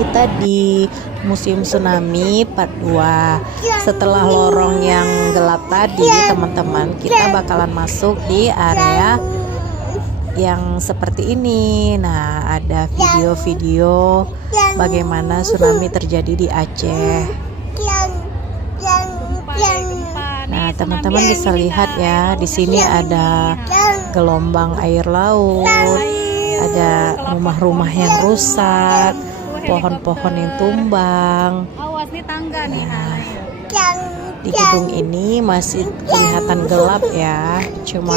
kita di Museum Tsunami Part 2. Setelah lorong yang gelap tadi, teman-teman, kita bakalan masuk di area yang seperti ini. Nah, ada video-video bagaimana tsunami terjadi di Aceh. Nah, teman-teman bisa lihat ya, di sini ada gelombang air laut, ada rumah-rumah yang rusak, pohon-pohon yang tumbang. Nah, di gedung ini masih kelihatan gelap ya, cuma